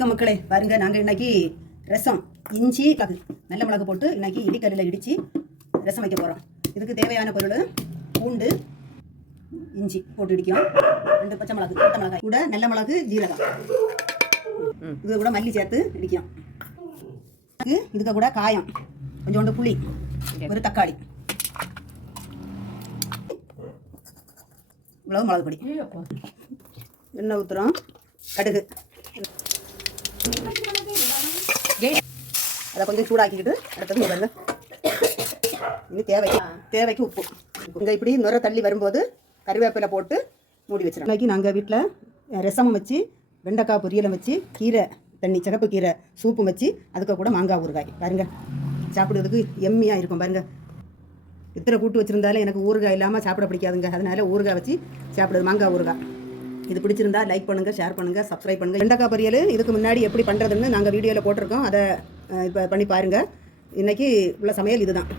வணக்கம் மக்களே. பாருங்க நாங்கள் இன்னைக்கு ரசம் இஞ்சி மிளகு நல்ல மிளகு போட்டு இன்னைக்கு இடிக்கல்லில் இடித்து ரசம் வைக்க போகிறோம் இதுக்கு தேவையான பொருள் பூண்டு இஞ்சி போட்டு இடிக்கும் ரெண்டு பச்சை மிளகு பச்சை மிளகாய். கூட நல்ல மிளகு ஜீரகம். இது கூட மல்லி சேர்த்து இடிக்கும் இதுக்கு இதுக்கு கூட காயம் கொஞ்சோண்டு புளி ஒரு தக்காளி. இவ்வளவு மிளகு பொடி எண்ணெய் ஊற்றுறோம் கடுகு. அதை கொஞ்சம் சூடாக்கிக்கிட்டு அடுத்தது முதல்ல பாருங்க தேவைக்கு தேவைக்கு உப்பு. இங்கே இப்படி நுர தள்ளி வரும்போது கறிவேப்பிலை போட்டு மூடி வச்சிடும் இன்னைக்கு நாங்கள் வீட்டில் ரசம் வச்சு வெண்டைக்காய் பொரியலும் வச்சு கீரை தண்ணி சிகப்பு கீரை சூப்பும் வச்சு அதுக்கு கூட மாங்காய் ஊறுகாய். பாருங்கள் சாப்பிடுறதுக்கு எம்மியாக இருக்கும் பாருங்கள் இத்தனை கூட்டு வச்சுருந்தாலும் எனக்கு ஊறுகாய் இல்லாமல் சாப்பிட பிடிக்காதுங்க. அதனால ஊறுகாய் வச்சு சாப்பிடுது மாங்காய் ஊறுகாய். இது பிடிச்சிருந்தா லைக் பண்ணுங்கள் ஷேர் பண்ணுங்கள் சப்ஸ்கிரைப் பண்ணுங்கள் வெண்டக்காய் பொரியல் இதுக்கு முன்னாடி எப்படி பண்ணுறதுன்னு நாங்கள் வீடியோவில் போட்டிருக்கோம். அதை இப்போ பண்ணி பாருங்கள் இன்றைக்கி உள்ள சமையல் இதுதான்.